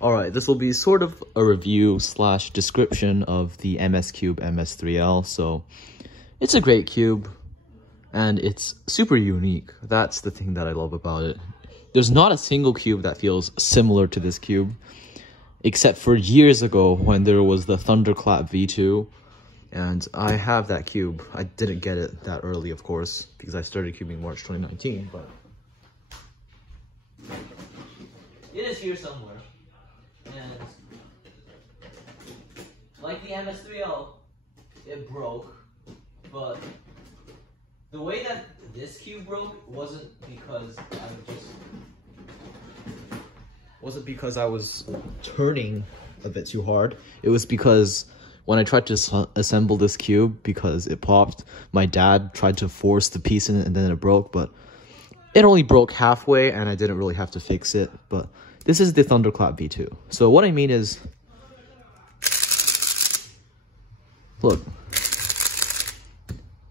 Alright, this will be sort of a review slash description of the MsCube MS3L. So, it's a great cube, and it's super unique. That's the thing that I love about it. There's not a single cube that feels similar to this cube, except for years ago when there was the Thunderclap V2, and I have that cube. I didn't get it that early, of course, because I started cubing March 2019, but it is here somewhere. And like the MS3L, it broke, but the way that this cube broke wasn't because I was turning a bit too hard. It was because when I tried to assemble this cube, because it popped, my dad tried to force the piece in it and then it broke, but it only broke halfway and I didn't really have to fix it. But this is the Thunderclap V2. So what I mean is, look,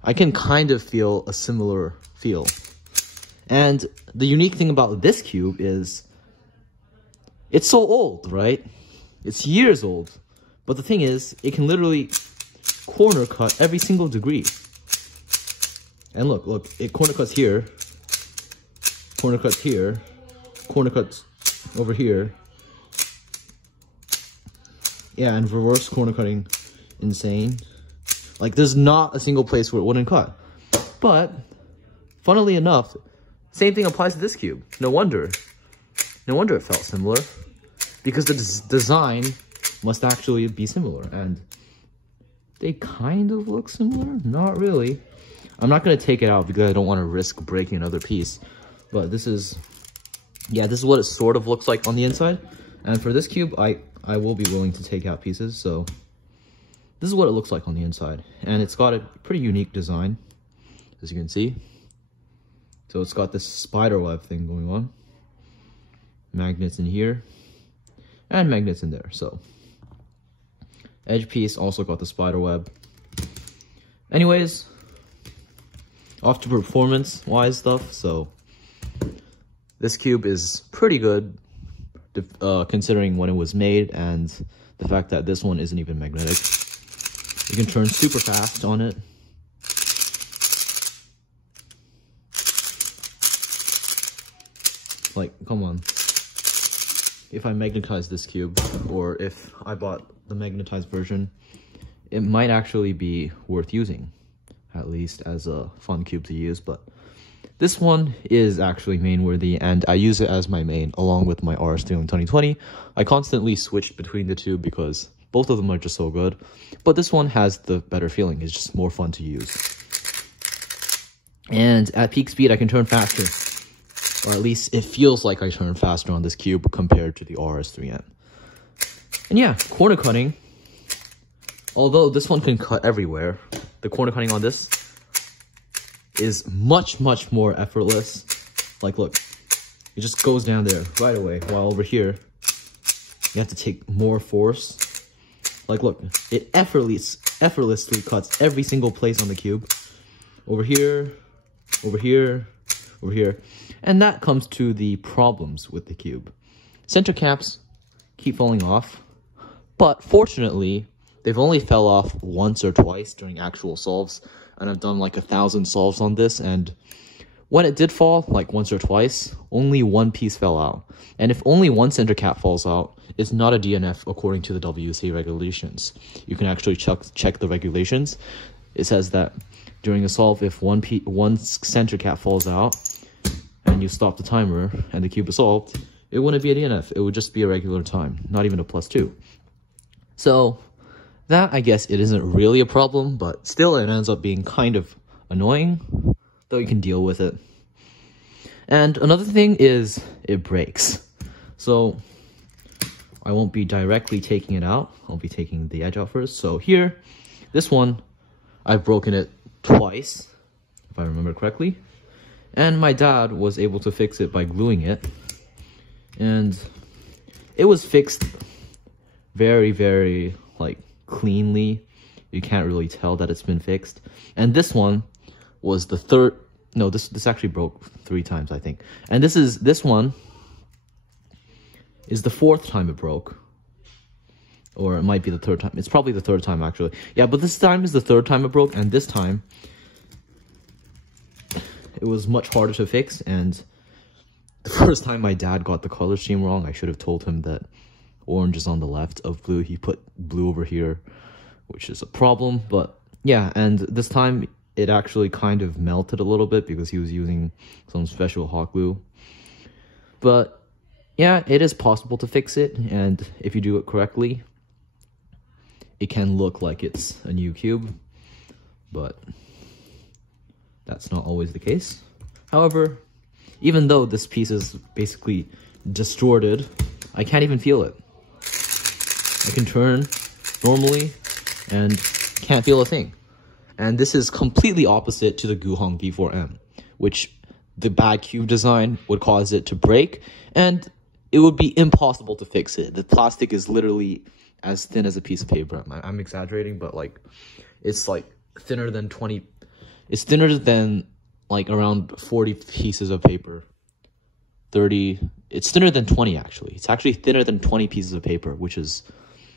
I can kind of feel a similar feel. And the unique thing about this cube is it's so old, right? It's years old. But the thing is, it can literally corner cut every single degree. And look, it corner cuts here, corner cuts here, corner cuts over here. Yeah, and reverse corner cutting, insane. Like, there's not a single place where it wouldn't cut. But, funnily enough, same thing applies to this cube. No wonder it felt similar. Because the design must actually be similar. And they kind of look similar. Not really. I'm not going to take it out because I don't want to risk breaking another piece. But this is... yeah, this is what it sort of looks like on the inside. And for this cube, I will be willing to take out pieces. So, this is what it looks like on the inside. And it's got a pretty unique design, as you can see. So it's got this spider web thing going on. Magnets in here. And magnets in there, so. Edge piece also got the spider web. Anyways, off to performance-wise stuff, so. This cube is pretty good, considering when it was made, and the fact that this one isn't even magnetic. You can turn super fast on it. Like, come on. If I magnetize this cube, or if I bought the magnetized version, it might actually be worth using, at least as a fun cube to use. But this one is actually main-worthy, and I use it as my main, along with my RS3 in 2020. I constantly switched between the two because both of them are just so good. But this one has the better feeling. It's just more fun to use. And at peak speed, I can turn faster. Or at least it feels like I turn faster on this cube compared to the RS3N. And yeah, corner cutting. Although this one can cut everywhere, the corner cutting on this is much, much more effortless. Like, look, it just goes down there right away. While over here, you have to take more force. Like, look, it effortlessly cuts every single place on the cube. Over here, over here, over here. And that comes to the problems with the cube. Center caps keep falling off, but fortunately, they've only fell off once or twice during actual solves, and I've done like 1,000 solves on this, and when it did fall, like once or twice, only one piece fell out. And if only one center cap falls out, it's not a DNF according to the WC regulations. You can actually check the regulations. It says that during a solve, if one center cap falls out, and you stop the timer, and the cube is solved, it wouldn't be a DNF. It would just be a regular time, not even a +2. So, that, I guess, it isn't really a problem, but still it ends up being kind of annoying, though you can deal with it. And another thing is, it breaks. So, I won't be directly taking it out. I'll be taking the edge out first. So here, this one, I've broken it twice, if I remember correctly. And my dad was able to fix it by gluing it. And it was fixed very, very, like, cleanly. You can't really tell that it's been fixed. And this one was the third... No, this actually broke 3 times, I think. And this one is the 4th time it broke. Or it might be the 3rd time. It's probably the 3rd time, actually. Yeah, but this time is the 3rd time it broke, and this time it was much harder to fix. And the first time my dad got the color scheme wrong, I should have told him that orange is on the left of blue. He put blue over here, which is a problem. But yeah, and this time it actually kind of melted a little bit because he was using some special hot glue. But yeah, it is possible to fix it, and if you do it correctly, it can look like it's a new cube, but that's not always the case. However, even though this piece is basically distorted, I can't even feel it. I can turn normally and can't feel a thing. And this is completely opposite to the Guhong V4M, which the bad cube design would cause it to break, and it would be impossible to fix it. The plastic is literally as thin as a piece of paper. I'm exaggerating, but like, it's like thinner than 20. It's thinner than like around 40 pieces of paper. 30. It's thinner than 20 actually. It's actually thinner than 20 pieces of paper, which is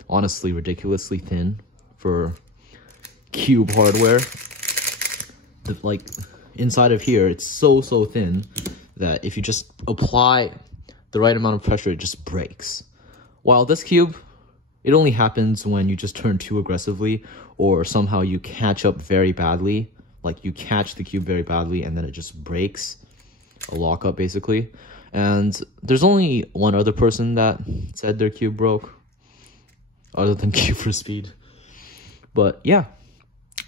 honestly ridiculously thin for cube hardware. Like inside of here, it's so thin that if you just apply the right amount of pressure, it just breaks. While this cube, it only happens when you just turn too aggressively, or somehow you catch up very badly. Like you catch the cube very badly and then it just breaks. A lockup basically. And there's only one other person that said their cube broke, other than Cube for Speed. But yeah,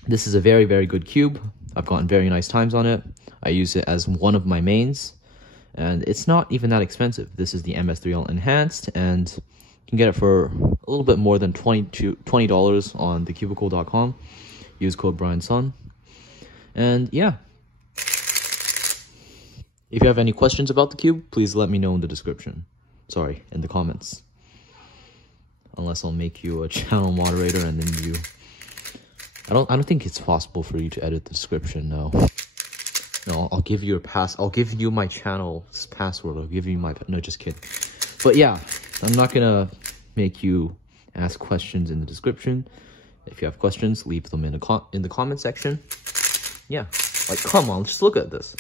this is a very good cube. I've gotten very nice times on it. I use it as one of my mains, and it's not even that expensive. This is the MS3L Enhanced, and you can get it for a little bit more than $20 on thecubicle.com. Use code BrianSun. And yeah, if you have any questions about the cube, please let me know in the description. Sorry, in the comments. Unless I'll make you a channel moderator and then you... I don't think it's possible for you to edit the description, no. No, I'll give you I'll give you my channel's password. I'll give you my... No, just kidding. But yeah, I'm not gonna make you ask questions in the description. If you have questions, leave them in the comment section. Yeah, like, come on, just look at this.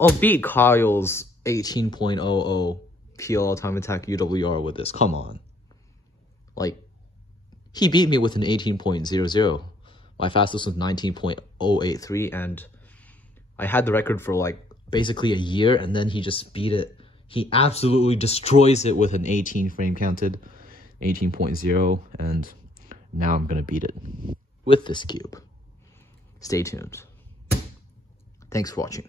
I'll beat Kyle's 18.00 PL time attack UWR with this. Come on. Like, he beat me with an 18.00. My fastest was 19.083, and I had the record for like basically a year, and then he just beat it. He absolutely destroys it with an 18 frame counted 18.0, and now I'm gonna beat it with this cube. Stay tuned. Thanks for watching.